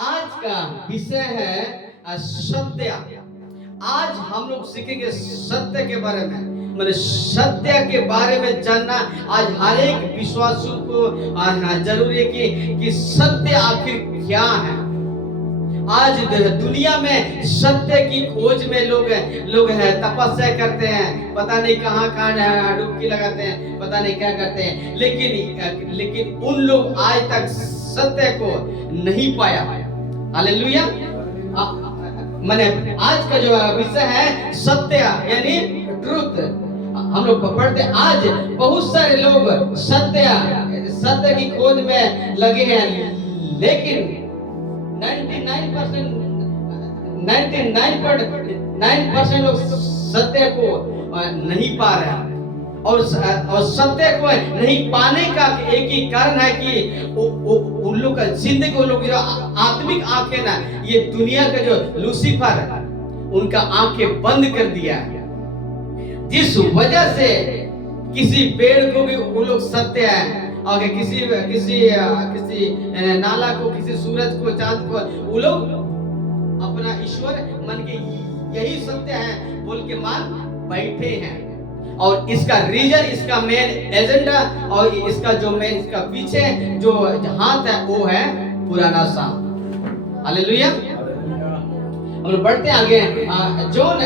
आज का विषय है सत्य। आज हम लोग सीखेंगे सत्य के बारे में। मैंने सत्य के बारे में जानना आज हर एक विश्वासू को जरूरी है कि सत्य आखिर क्या है। आज दुनिया में सत्य की खोज में लोग हैं, तपस्या करते हैं, पता नहीं कहाँ कहाँ डुबकी लगाते हैं, पता नहीं क्या करते हैं, लेकिन उन लोग आज तक सत्य को नहीं पाया। हालेलुया। मैंने आज का जो विषय है सत्य यानी ट्रूथ। हम लोग पढ़ते आज बहुत सारे लोग सत्य की खोज में लगे हैं, लेकिन 99% लोग सत्य को नहीं पा रहे हैं। और सत्य को नहीं पाने का एक ही कारण है कि उन लोग का जिंदगी, उन लोग जो आत्मिक आंखें ना, ये दुनिया का जो लूसीफर है उनका आंखें बंद कर दिया है। जिस वजह से किसी पेड़ को भी वो लोग सत्य है, और किसी नाला को, किसी सूरज को, चांद को वो लोग अपना ईश्वर मन के यही सत्य है बोल के मान बैठे हैं। और इसका रीजन, इसका मेन एजेंडा और इसका पीछे जो हाथ है वो है पुराना साम। हालेलुया। हम बढ़ते आगे। जॉन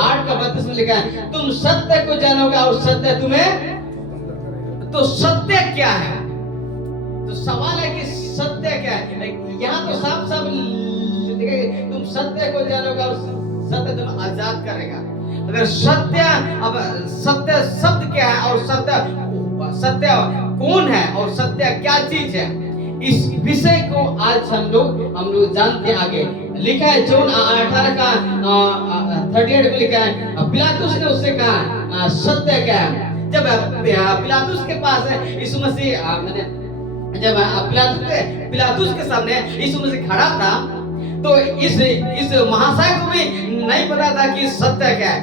8:32 में लिखा है, तुम सत्य को जानोगे और सत्य तुम्हें। तो सत्य क्या है? तो सवाल है कि सत्य क्या है। यहाँ तो साफ तुम सत्य को जानोगे और सत्य तुम्हें आजाद करेगा। अगर सत्य शब्द क्या है और सत्य कौन है और सत्य क्या चीज है, इस विषय को आज हम लोग जानते हैं। आगे लिखा है जॉन 18 का 38 में लिखा है, पिलातुस ने उससे कहा सत्य क्या है। जब पिलातुस के पास यीशु मसीह जब पिलातुस के सामने यीशु मसीह खड़ा था, तो इस महाशय को भी नहीं पता था कि सत्य क्या है।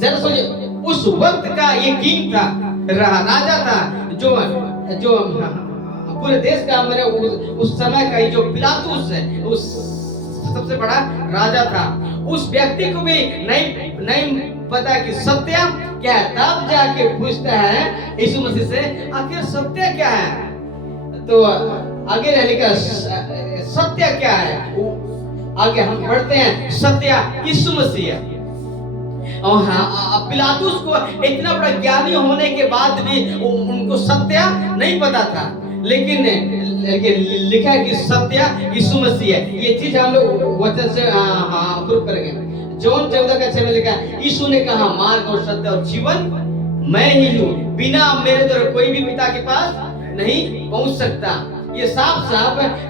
जरा सोचिए, उस वक्त का ये किंग था, राजा था, जो पूरे देश का उस समय का जो पिलातुस है, उस सबसे बड़ा राजा था। उस व्यक्ति को भी नहीं पता कि सत्य क्या है। तब जाके पूछता है यीशु मसीह से, आखिर सत्य क्या है। तो आगे लिखा सत्य क्या है। आगे हम पढ़ते हैं, सत्य यीशु मसीह है। और पिलातुस को इतना बड़ा ज्ञानी होने के बाद भी उनको सत्य नहीं पता था, लेकिन लिखा है कि सत्य यीशु मसीह है। ये चीज हम लोग वचन से प्रूव करेंगे। जॉन 14:6 में लिखा है, यीशु ने कहा, मार्ग और सत्य और जीवन मैं ही हूँ, बिना मेरे द्वारा कोई भी पिता के पास नहीं पहुंच सकता। ये साफ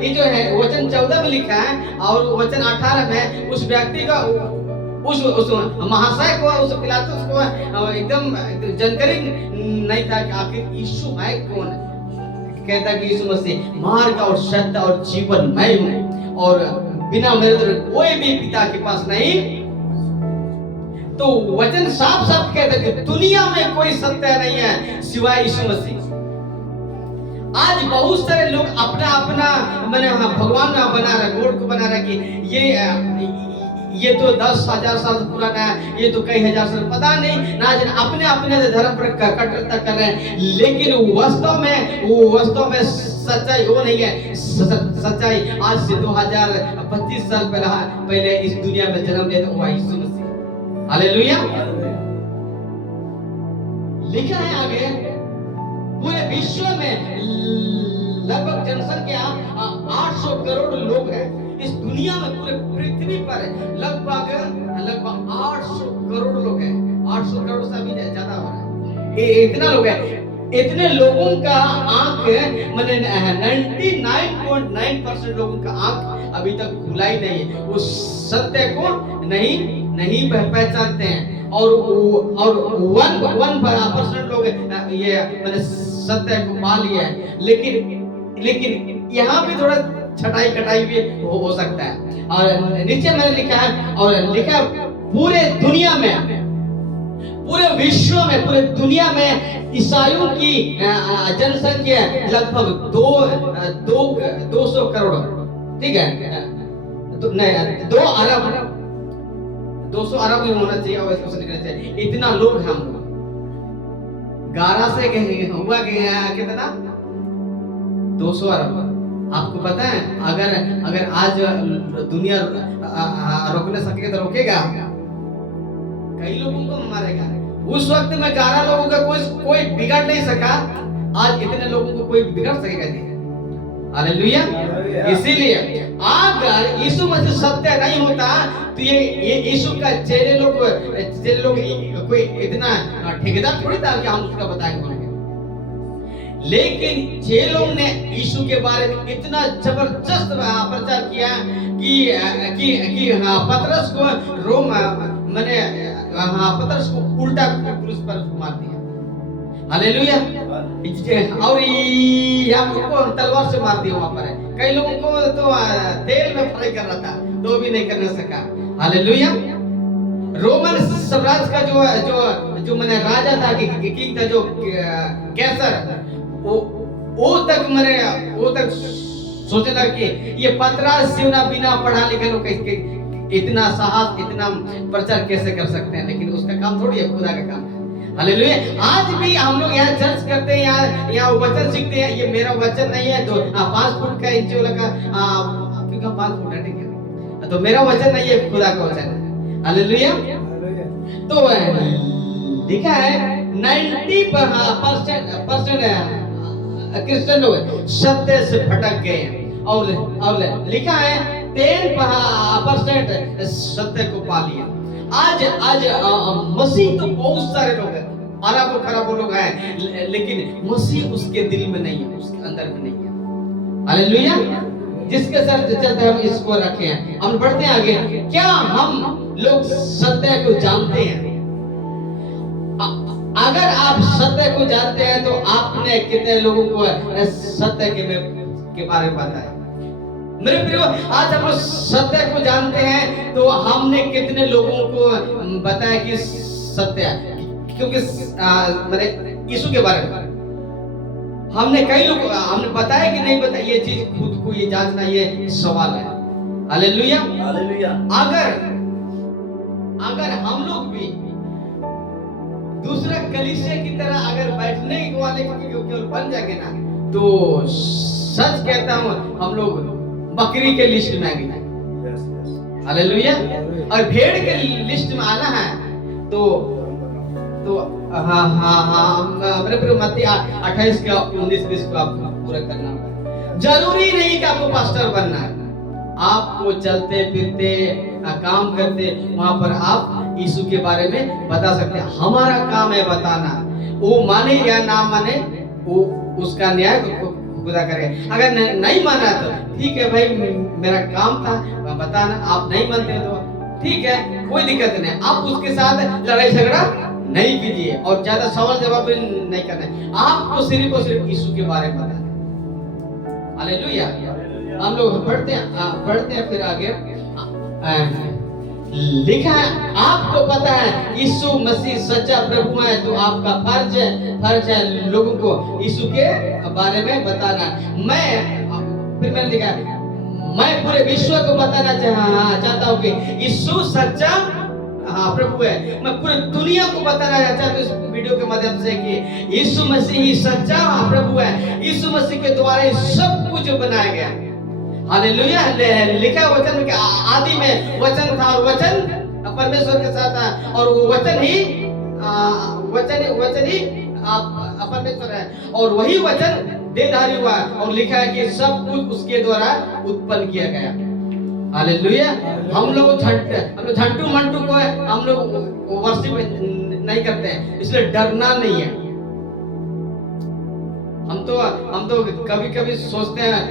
ये जो है वचन 14 में लिखा है, और वचन 18 में उस व्यक्ति का, उस महाशय को, उस पिलातुस को एकदम जानकारी नहीं था कि आखिर यीशु है कौन। कहता कि यीशु मसीह मार्ग और सत्य और जीवन मैं हूँ, और बिना मेरे द्वारा कोई भी पिता के पास नहीं। तो वचन साफ कहता कि दुनिया में कोई सत्य नहीं है सिवाय यीशु मसीह। आज बहुत सारे लोग अपना भगवान बना रहे, गॉड को बना रहे कि ये तो 10,000 साल पुराना है, ये तो कई हजार साल, पता नहीं ना जाने अपने धर्म पर कट्टरता कर रहे हैं। लेकिन वास्तव में सच्चाई वो नहीं है। सच्चाई आज से 2025 साल पहले इस दुनिया में जन्म लिया था, वो यीशु मसीह। हालेलुया। लिखा है आगे, पूरे विश्व में लगभग जनसंख्या 800 करोड़ लोग हैं। इस दुनिया में पूरे पृथ्वी पर लगभग 800 करोड़ लोग हैं। 800 करोड़ से भी ज्यादा हो रहा है। इतना लोग हैं। इतने लोगों का आंख 99.9% लोगों का आंख अभी तक खुला ही नहीं है। वो सत्य को नहीं पहचानते हैं, और 1% लोग ये सत्य को पा लिया है। लेकिन यहाँ भी थोड़ा छटाई कटाई भी हो सकता है। और नीचे मैंने लिखा है, और लिखा पूरे दुनिया में, पूरे विश्व में, पूरे दुनिया में ईसाइयों की जनसंख्या लगभग 200 करोड़ ठीक है, तो नहीं 2 अरब 200 अरब ही होना चाहिए और इसको निकलना चाहिए, इतना लोग हैं हम लोग। 11 से हुआ कितना 200 अरब। आपको पता है अगर आज दुनिया रोकने सकेगा तो रोकेगा, कई लोगों को मारेगा। उस वक्त में 11 लोगों का कोई बिगाड़ नहीं सका, आज इतने लोगों को कोई बिगाड़ सकेगा नहीं। हालेलुया। इसीलिए अगर यीशु मसीह सत्य नहीं होता तो ये यीशु का चेले लोग कोई इतना ठेकेदार थोड़ी था कि हम उसका बताएंगे। लेकिन चेलों ने यीशु के बारे में इतना जबरदस्त प्रचार किया कि पतरस को पतरस को उल्टा क्रूस पर मार दिया। हालेलुया। और याकूब को तलवार से मार दिया वहां पर। कई लोगों को तो तेल में फ्राई कर रहा था तो भी नहीं कर सका। हालेलुया। रोमन साम्राज्य का जो मैंने राजा था कि किंग था, जो कैसर, वो तक सोचने लगा कि ये पतरस बिना पढ़ा लिखे लोग इतना साहस, इतना प्रचार कैसे कर सकते हैं। लेकिन उसका काम थोड़ी है, खुदा का काम है। हालेलुया। आज भी हम लोग यहाँ चर्च करते हैं, यहाँ वचन सीखते हैं। ये मेरा वचन नहीं है, 5 फुट का इंच वाला का, आपका 5 फुट है, ठीक है, तो मेरा वचन नहीं है, खुदा का वचन है। हालेलुया। तो लिखा है 90% क्रिश्चियन लोग सत्य से भटक गए हैं, और लिखा है 10% सत्य को पा लिया। आज मसीह तो बहुत सारे लोग हैं, अरबों खरबों लोग हैं, लेकिन मसीह उसके दिल में नहीं है, उसके अंदर में नहीं है। हालेलुया। जिसके साथ चलते हम इसको रखे हैं। हम बढ़ते हैं आगे। क्या हम लोग सत्य को जानते हैं? अगर आप सत्य को जानते हैं तो आपने कितने लोगों को सत्य के बारे में बताया? मेरे प्रियो, आज हम सत्य को जानते हैं तो हमने कितने लोगों को बताया कि सत्य है? क्योंकि मेरे यीशु के बारे में हमने कई लोग हमने बताया कि नहीं बताया, ये चीज खुद को ये जांचना ये सवाल है। हालेलुया। हालेलुया। अगर हम लोग भी दूसरा कलीसिया की तरह अगर बैठने वाले केवल बन जाएंगे ना, तो सच कहता हूँ हम लोग बकरी के लिस्ट में आ गए। हालेलुया। और भेड़ के लिस्ट में आना है तो मेरे प्रिय मत्ती 28 का 19-20 को आपको पूरा करना होगा। जरूरी नहीं कि आपको पास्टर बनना है, आपको चलते फिरते काम करते वहां पर आप यीशु के बारे में बता सकते हैं। हमारा काम है बताना, वो माने या ना माने वो उसका न्याय खुदा करे। अगर नहीं माना तो ठीक है भाई, मेरा काम था बताना। आप नहीं मानते तो ठीक है, कोई दिक्कत नहीं। आप उसके साथ लड़ाई झगड़ा नहीं कीजिए और ज्यादा सवाल जवाब भी नहीं करना। आपको सिर्फ और सिर्फ यीशु के बारे में बताना। हालेलुया। हम लोग पढ़ते हैं फिर आगे लिखा है, आपको पता है यीशु मसीह सच्चा प्रभु है, तो आपका फर्ज है लोगों को यीशु के बारे में बताना। फिर मैंने लिखा, मैं पूरे विश्व को बताना चाहता हूँ कि यीशु सच्चा प्रभु है। मैं पूरी दुनिया को बताना चाहता हूँ इस वीडियो के माध्यम से कि यीशु मसीह ही सच्चा प्रभु है। यीशु मसीह के द्वारा सब कुछ बनाया गया। हालेलुया। लिखा वचन में कि आदि में वचन था और वचन परमेश्वर के साथ था, और वो वचन ही परमेश्वर है, और वही वचन देहधारी हुआ। और लिखा है कि सब कुछ उसके द्वारा उत्पन्न किया गया। हालेलुया। हम लोग झंटू मंटू को हम लोग वर्शिप नहीं करते हैं, इसलिए डरना नहीं है। हम तो कभी सोचते हैं,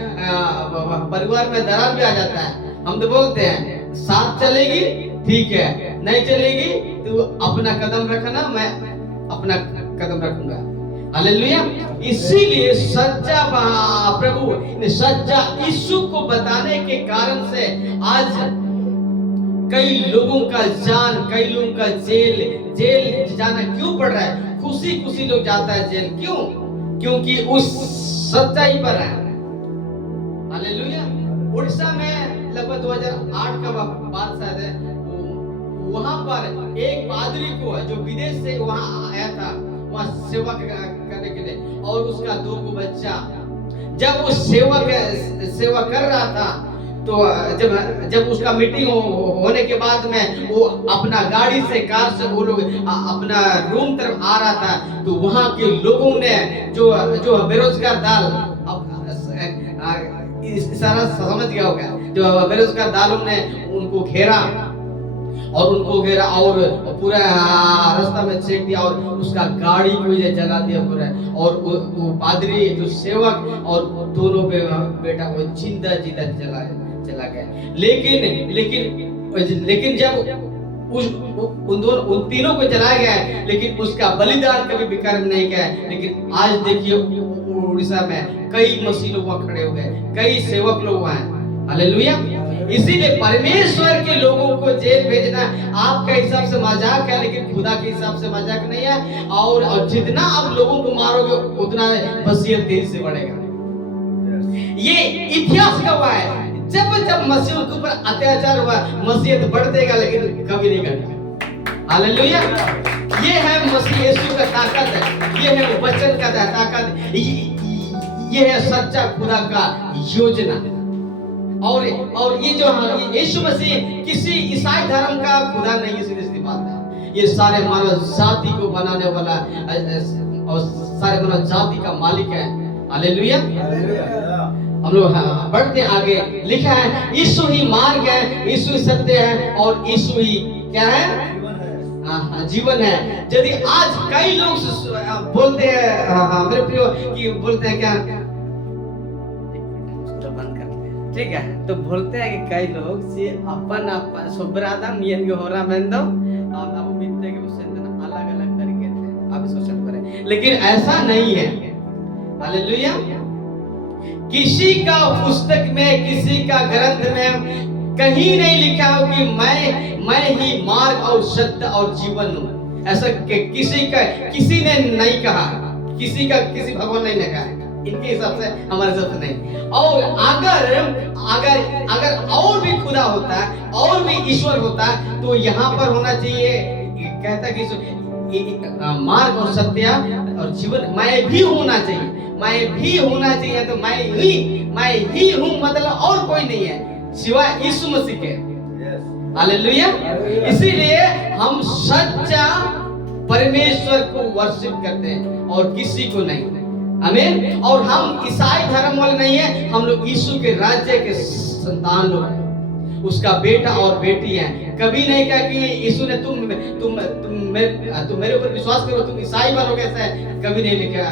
परिवार में दरार भी आ जाता है। हम तो बोलते हैं साथ चलेगी ठीक है, नहीं चलेगी तो अपना कदम रखना, मैं अपना कदम रखूंगा। हालेलुया। इसीलिए सच्चा प्रभु, सच्चा यीशु को बताने के कारण से आज कई लोगों का जान, कई लोगों का जेल जाना क्यों पड़ रहा है? खुशी लोग जाता है जेल, क्यों? क्योंकि उस सच्चाई पर है। हालेलुया। उड़ीसा में लगभग 2008 का बात शायद है, वहां पर एक पादरी को जो विदेश से वहां आया था, वहां सेवा करने के लिए, और उसका 2 बच्चा, जब वो सेवा कर रहा था, तो जब उसका मीटिंग होने के बाद में वो अपना गाड़ी से, कार से वो लोग अपना रूम तरफ आ रहा था, तो वहां के लोगों ने जो बेरोजगार दल, सारा समझ गया होगा, जो बेरोजगार दालों ने उनको घेरा और पूरा रास्ता में चेक दिया और उसका गाड़ी को जला दिया पूरा, और वो पादरी जो सेवक और दोनों बेटा वो जिंदा चला गया। लेकिन जब उन तीनों को जलाया गया, लेकिन उसका बलिदान कभी विकर्म नहीं किया। लेकिन आज देखिए उड़ीसा में कई मसीह लोग वहां खड़े हो गए, कई सेवक लोग वहां हैं। हालेलुया। इसीलिए परमेश्वर के लोगों को जेल भेजना आपके हिसाब से मजाक है, लेकिन खुदा के हिसाब से मजाक नहीं है। और जितना आप लोगों को मारोगे उतना मसीहत तेजी से बढ़ेगा। ये इतिहास गवाह है, जब मसीहों के ऊपर अत्याचार हुआ मसीहत बढ़ देगा, लेकिन कभी नहीं घटेगा। हालेलुया। ये है मसीह यीशु का ताकत है, ये है वचन का ताकत, ये है सच्चा खुदा का योजना। और ये जो यीशु मसीह किसी ईसाई धर्म का खुदा नहीं है, सीधी बात है। ये सारे मानव जाति को बनाने वाला और सारे मानव जाति का मालिक है। हालेलुया। हम लोग बढ़ते आगे, लिखा है यीशु ही मार्ग है, यीशु ही सत्य है, और यीशु ही क्या है? जीवन है। यदि आज कई लोग बोलते हैं मेरे प्रियो कि बोलते हैं क्या, ठीक है, तो बोलते हैं कि कई लोग से अपन सुब्रादा मियन के होरा में दो अब मिलते के उससे अलग तरीके थे, आप इसको सेट करें, लेकिन ऐसा नहीं है। हालेलुया। किसी का पुस्तक में, किसी का ग्रंथ में कहीं नहीं लिखा हो कि मैं ही मार्ग और सत्य और जीवन हूं। ऐसा किसी ने नहीं कहा, किसी भगवान नहीं ने कहा, इनके हिसाब से, हमारे हिसाब से नहीं। और अगर और भी खुदा होता है, और भी ईश्वर होता है, तो यहाँ पर होना चाहिए, कहता कि मार्ग और सत्य और जीवन मैं भी होना चाहिए, मैं भी होना चाहिए। तो मैं ही हूँ, मतलब और कोई नहीं है सिवाय यीशु मसीह के। हालेलुया। इसीलिए हम सच्चा परमेश्वर को वर्शिप करते हैं और किसी को नहीं। आमीन। और हम ईसाई धर्म वाले नहीं है, हम लोग यीशु के राज्य के संतान लोग हैं, उसका बेटा और बेटी हैं। कभी नहीं कहा कि यीशु ने तुम मेरे ऊपर विश्वास करो तुम ईसाई बनोगे, ऐसा कभी नहीं लिखा।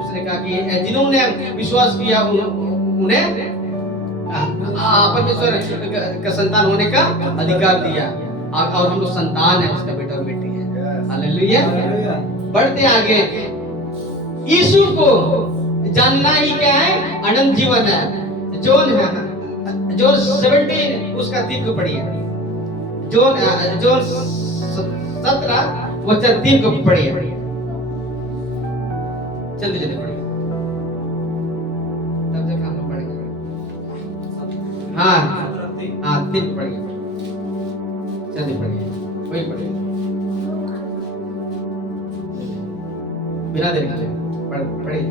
उसने कहा कि जिन्होंने विश्वास किया उन्हें परमेश्वर का संतान होने का अधिकार दिया, और हम लोग संतान है, उसका बेटा और बेटी है। हालेलुया। बढ़ते आगे, यीशु को जानना ही क्या है? अनंत जीवन है। जोन 17 उसका 3 को पढ़िए। जोन 17 वचन 3 को पढ़िए, जल्दी पढ़िए, तब तक हम लोग पढ़ेंगे। हाँ 3 पढ़िए, जल्दी पढ़िए, वही पढ़िए, बिना देर के पढ़िए।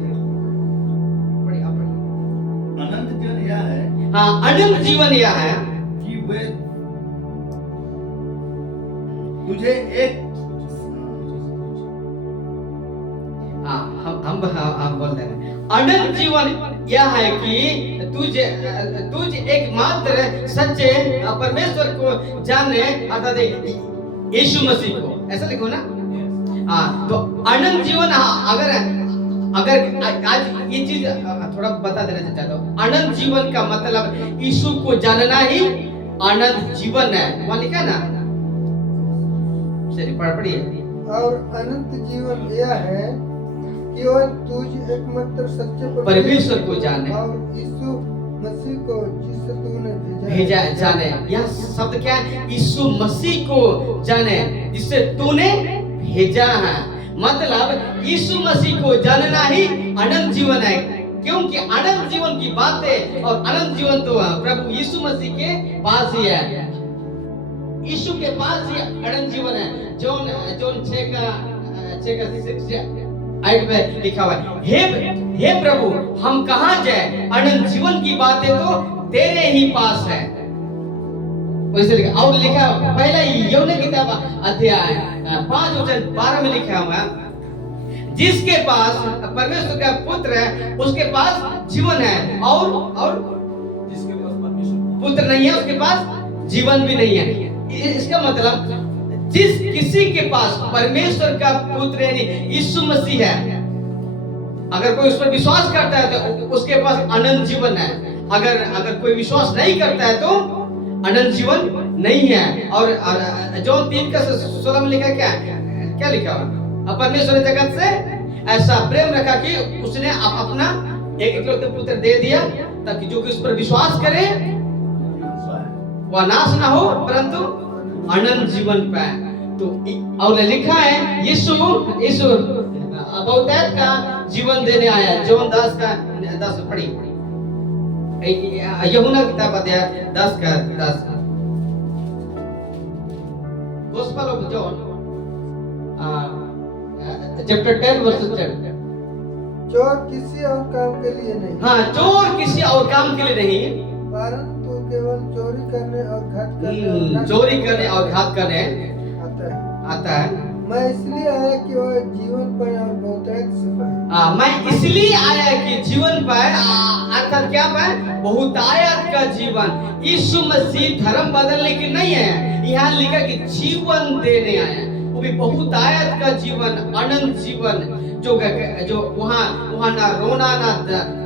अनंत जीवन यह है, हाँ अनंत जीवन यह है कि वे तुझे एक, हम बोल रहे हैं अनंत जीवन यह है कि तुझे एकमात्र सच्चे परमेश्वर को जानने, अर्थात यीशु मसीह को, ऐसा लिखो ना। हाँ, तो अनंत जीवन, अगर आज ये चीज थोड़ा बता देना चाहता हूँ। अनंत जीवन का मतलब यीशु को जानना ही अनंत जीवन है, वहां लिखा ना, चलिए पढ़िए। और अनंत जीवन यह है कि वह तुझ एकमात्र सच्चे परमेश्वर को जाने और यीशु मसीह को जिसे तूने भेजा जाने। यह शब्द क्या है? यीशु मसीह को जाने जिसे तूने भेजा है। मतलब यीशु मसीह को जानना ही अनंत जीवन है। क्योंकि अनंत जीवन की बातें और अनंत जीवन तो प्रभु यीशु मसीह के पास ही है। यीशु के पास ही अनंत जीवन है। जॉन 6:8 में लिखा हुआ है, हे प्रभु हम कहाँ जाए, अनंत जीवन की बातें तो तेरे ही पास है। वैसे लिखा और लिखा पहला यूहन्ना किताब अध्याय 5:12 में लिखा हुआ, जिसके पास परमेश्वर का पुत्र है उसके पास जीवन है, और जिसके पास परमेश्वर पुत्र नहीं है उसके पास जीवन भी नहीं है। इसका मतलब जिस किसी के पास परमेश्वर का पुत्र यानी यीशु मसीह है, अगर कोई उस पर विश्वास करता है तो उसके पास अनंत जीवन है। अगर कोई विश्वास नहीं करता है तो अनंत जीवन नहीं है। और जॉन 3:16 में लिखा क्या लिखा हुआ, परमेश्वर ने जगत से ऐसा प्रेम रखा कि उसने अपना एक इकलौते पुत्र दे दिया, ताकि जो कि उस पर विश्वास करे वह नाश ना हो परंतु अनंत जीवन पाए। तो और लिखा है यीशु बहुतायत का जीवन देने आया। जॉन 10 पढ़ी, यूहन्ना किताब अध्याय 10:10, Gospel of John chapter 10:10। चोर किसी और काम के लिए नहीं, हाँ, चोर किसी और काम के लिए नहीं, परंतु केवल चोरी करने और घात करने चोरी करने और घात करने आता है। मैं इसलिए आया कि वह जीवन पाए और बहुतायत से पाए। मैं इसलिए आया कि जीवन पाए, अर्थात क्या पाए, बहुतायत का जीवन। यीशु मसीह धर्म बदलने के नहीं है, यहाँ लिखा कि जीवन देने आया, वो भी बहुतायत का जीवन, अनंत जीवन, जो वहाँ ना रोना ना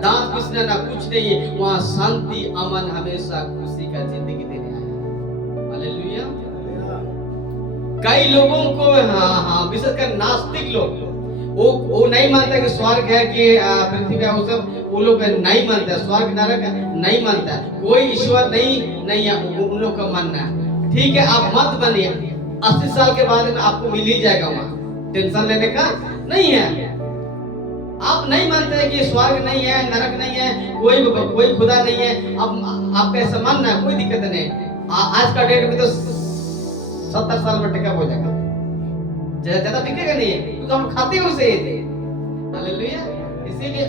दांत पिसना ना कुछ नहीं, वहाँ शांति अमन हमेशा खुशी का जिंदगी देने आया। हालेलुया। कई लोगों को विशेषकर नास्तिक लोग वो नहीं मानता कि स्वर्ग है, कि पृथ्वी है, वो सब वो लोग नहीं मानते, स्वर्ग नरक नहीं मानता, कोई ईश्वर नहीं है उन लोग का मानना है। ठीक है, आप मत बनिए, 80 साल के बाद में आपको मिल ही जाएगा, वहाँ टेंशन लेने का नहीं है। आप नहीं मानते हैं कि स्वर्ग नहीं है, नरक नहीं है, कोई खुदा नहीं है, अब आपका ऐसा मानना है, कोई दिक्कत नहीं। आज का डेट में तो 70 साल में टेकअप हो जाएगा, ज्यादा टिकेगा नहीं, क्योंकि हम खाते हैं उसे। हालेलुया। इसीलिए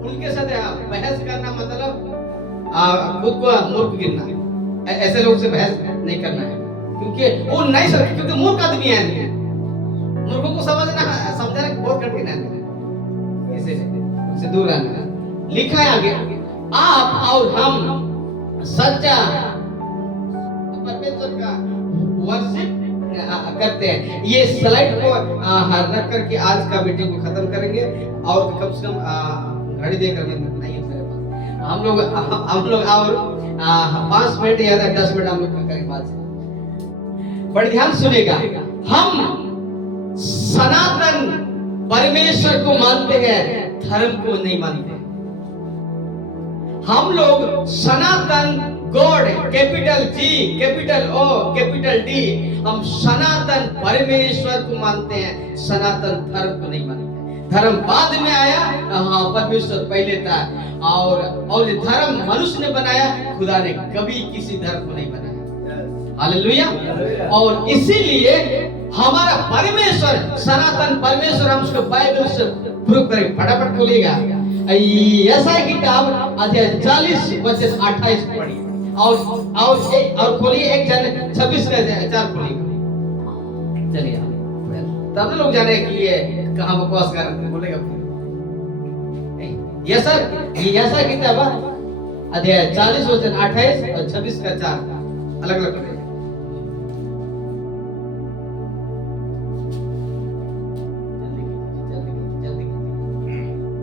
उनके साथ बहस करना मतलब खुद को मूर्ख गिनना। ऐसे लोग से बहस नहीं करना है, क्योंकि वो नहीं सकते, क्योंकि मूर्ख आदमी है, मूर्खों को समझना बहुत कठिन है, इसीलिए उससे दूर रहना। लिखा है आगे, आप और हम सच्चा परमेश्वर का वर्शिप करते हैं। ये स्लाइड को रख करके आज का मीटिंग को खत्म करेंगे, और कम से कम घड़ी देकर नहीं है मेरे पास, हम लोग और 5 मिनट या 10 मिनट हम लोग करेंगे बात। बड़े ध्यान सुनेगा, हम सनातन परमेश्वर को मानते हैं, धर्म को नहीं मानते। हम लोग सनातन God, capital G, capital O, capital D, हम सनातन परमेश्वर को मानते हैं, सनातन धर्म को नहीं मानते। धर्म बाद में आया, परमेश्वर पहले था, और धर्म मनुष्य ने बनाया, खुदा ने कभी किसी धर्म को नहीं बनाया। हालेलुया। और इसीलिए हमारा परमेश्वर सनातन परमेश्वर, हम उसको बाइबल से प्रूव करेंगे। फटाफट खोलिएगा, यशायाह किताब अध्याय 40:28 पढ़िए, और खोलिए 1:26 का 4 खोलिए। चलिए, तब लोग जाने कि ये कहाँ बकवास कर रहे हैं, बोलेगा। यशायाह किताब अध्याय 40:28 और 26 का 4 अलग अलग पढ़िए।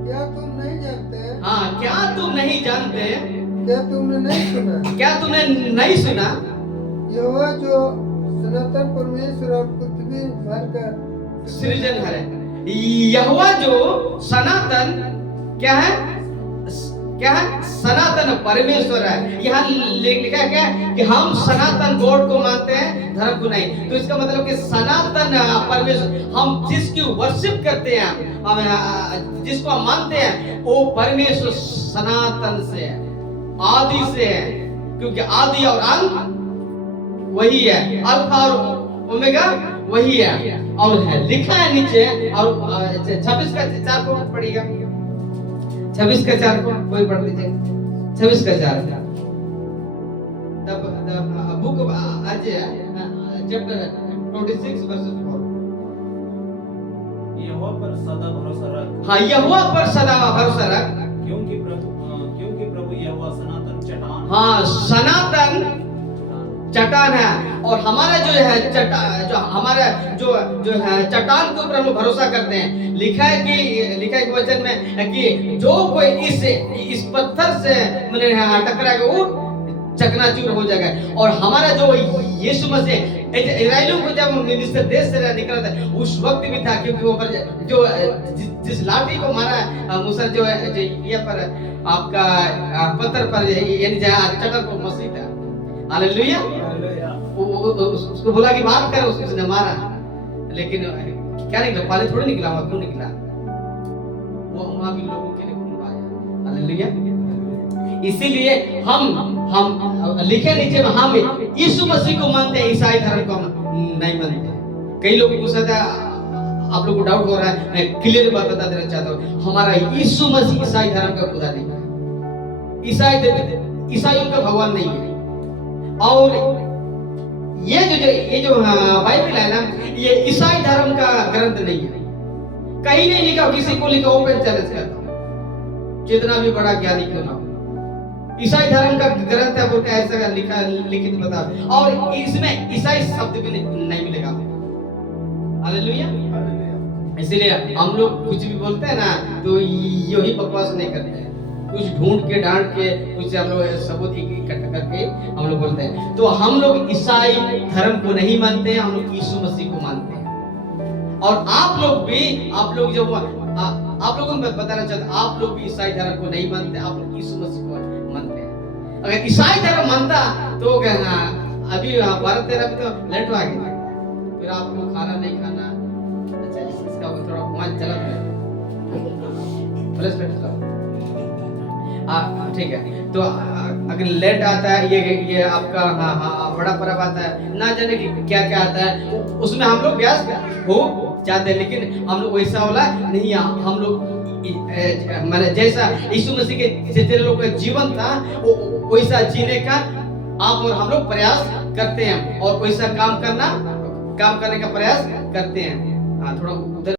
क्या तुम नहीं जानते? हाँ, क्या तुम नहीं जानते? क्या तुमने नहीं सुना? क्या तुमने नहीं सुना? यहोवा जो सनातन परमेश्वर और पृथ्वी भर का सृजन है। यहोवा जो सनातन क्या है? सनातन परमेश्वर है। यहाँ लिखा है क्या कि हम सनातन गॉड को मानते हैं, धर्म को नहीं। तो इसका मतलब कि सनातन परमेश्वर, हम जिसकी वर्शिप करते हैं, हम जिसको हम मानते हैं, वो परमेश्वर सनातन से है, आदि से है, क्योंकि आदि और अंत वही है, अल्फा और ओमेगा वही है। और है लिखा है नीचे, और 26 का 4 को पढ़िएगा, 26 का 4 को कोई पढ़ लीजिए, 26 का 4। तब बुक ऑफ आइजेया चैप्टर 26 वर्सेस 4। यहोवा पर सदा भरोसा रख, हाँ, यहोवा पर सदा भरोसा रख, क्योंकि प्रभु यहोवा सनातन चट्टान, हाँ सनातन चट्टान है। और हमारा जो है जो हमारा जो है चट्टान के ऊपर हम लोग भरोसा करते हैं। लिखा है कि वचन में कि जो कोई इस पत्थर से मैंने टकराएगा वो चकनाचूर हो जाएगा। और हमारा जो यीशु मसीह इस्राएलियों को जब मिस्र देश से निकला था, उस वक्त भी था, क्योंकि वो पर जो जिस लाठी को मारा मूसा, जो ये पर आपका पत्थर पर, यानी जहाँ चट्टान को मसीह था, हालेलुया, उसको बोला कि माफ कर, उसने मारा, लेकिन क्या निकला? पाले थोड़ी निकला, वहां क्यों निकला? वो वहां भी लोगों के लिए खून बहाया, हालेलुया। इसीलिए हम लिखे नीचे में हम यीशु मसीह को मानते हैं, ईसाई धर्म को हम नहीं मानते। कई लोगों को शायद आप लोगों को डाउट हो रहा है, मैं क्लियर बात बता देना चाहता हूँ, हमारा यीशु मसीह ईसाई धर्म का खुदा नहीं है, ईसाइयों का भगवान नहीं है। और ये जो बाइबल है ना, ये ईसाई धर्म का ग्रंथ नहीं है, कहीं नहीं लिखा, किसी को लिखा, ओपन चैलेंज करता हूं, जितना भी बड़ा ज्ञानी क्यों ना हो, ईसाई धर्म का ग्रंथ है, वो कैसा लिखा लिखित बता, और इसमें ईसाई शब्द भी नहीं मिलेगा, हालेलुया। इसीलिए हम लोग कुछ भी बोलते हैं ना, तो यही बकवास नहीं करते हैं, कुछ ढूंढ के डांट के कुछ हम लोग सबूत इकट्ठा करके हम लोग बोलते हैं। तो हम लोग ईसाई धर्म को नहीं मानते हैं, हम लोग यीशु मसीह को मानते हैं। और आप लोग जब आप लोगों को बताना चाहता हूं, आप लोग भी ईसाई धर्म को नहीं मानते, आप लोग यीशु मसीह को मानते हैं। अगर ईसाई धर्म मानता तो कहना अभी भारत तेरा भी तो लेट आ गया, फिर आपको खाना नहीं खाना, अच्छा इसका थोड़ा वहां चला प्लस ठीक है। तो अगर लेट आता है, ये आपका बड़ा पर्व आता है, ना जाने कि क्या क्या आता है, उसमें हम लोग व्यस्त हो जाते हैं, लेकिन हम लोग वैसा वाला नहीं, हम लोग मैंने जैसा यीशु मसीह के जितने लोग का जीवन था वैसा जीने का आप और हम लोग प्रयास करते हैं, और वैसा काम करने का प्रयास करते हैं। थोड़ा उधर